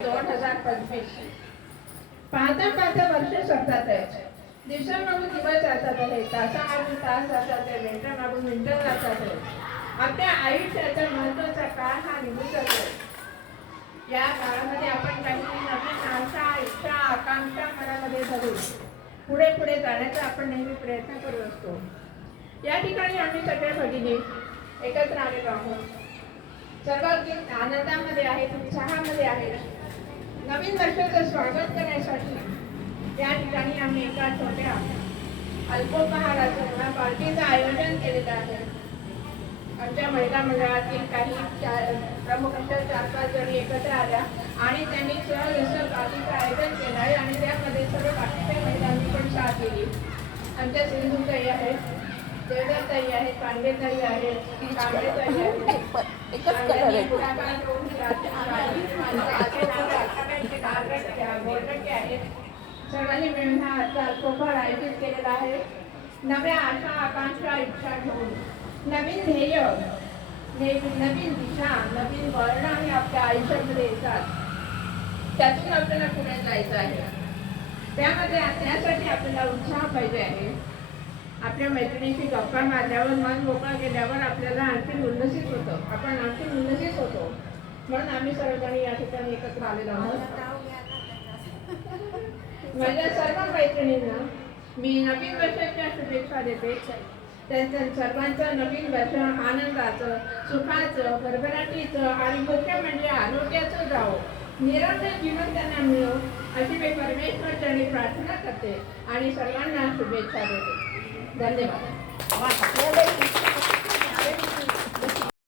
2025 पाहता पाहता वर्ष सरतात आहे. दिवसामागून दिवस जातात आहे, तासामागून तास जातात आहे, मिनिटामागून मिनिटं जातात आहे. आपल्या आयुष्याचा महत्त्वाचा काळ हा निघून जातो. या काळामध्ये आपण काही नवीन आशा, इच्छा, आकांक्षा मनामध्ये धरून पुढे पुढे जाण्याचा आपण नेहमी प्रयत्न करत असतो. या ठिकाणी आम्ही सगळ्या भगिनी एकत्र आलेलो आहोत. सर्वात आनंदामध्ये आहेत, उत्साहामध्ये आहेत. नवीन वर्षाचं स्वागत करण्यासाठी या ठिकाणी आम्ही एका छोट्या अल्पोपहाराचं पार्टीचं आयोजन केलेलं आहे. आमच्या महिला मंडळातील काही प्रमुख अशा 4-5 जणी एकत्र आल्या आणि त्यांनी सहज पार्टीचं आयोजन केलं आहे आणि त्यामध्ये सर्व बाकीच्या महिलांनी पण साथ दिली. आमच्या सिंधुताई आहेत, देवदाताई आहेत, पांडेताई आहेत, कांबळेताई आहेत. सर्वांनी मिळून हा आजचा अल्पोपहार आयोजित केलेला आहे. नव्या आशा, आकांक्षा, इच्छा घेऊन नवीन ध्येय, नवीन दिशा, नवीन वळण हे आपल्या आयुष्यामध्ये येतात. त्यातून आपल्याला पुढे जायचं आहे. त्यासाठी आपल्याला उत्साह पाहिजे आहे. आपल्या मैत्रिणीशी गप्पा मारल्यावर, मन मोकळा केल्यावर आपल्याला आणखी उल्लसित होतं, आपण आणखी उल्लसित होतो. म्हणून आम्ही सर्वजणी या ठिकाणी एकत्र आलेलो आहोत. माझ्या सर्व मैत्रिणींना मी नवीन वर्षाच्या शुभेच्छा देते. त्यांचं सर्वांचं नवीन वर्ष आनंदाचं, सुखाचं, भरभराटीचं आणि मुख्य म्हणजे आरोग्याचं जावो, निरंतर जीवन त्यांना मिळो अशी मी परमेश्वराची प्रार्थना करते आणि सर्वांना शुभेच्छा देते. धन्यवाद.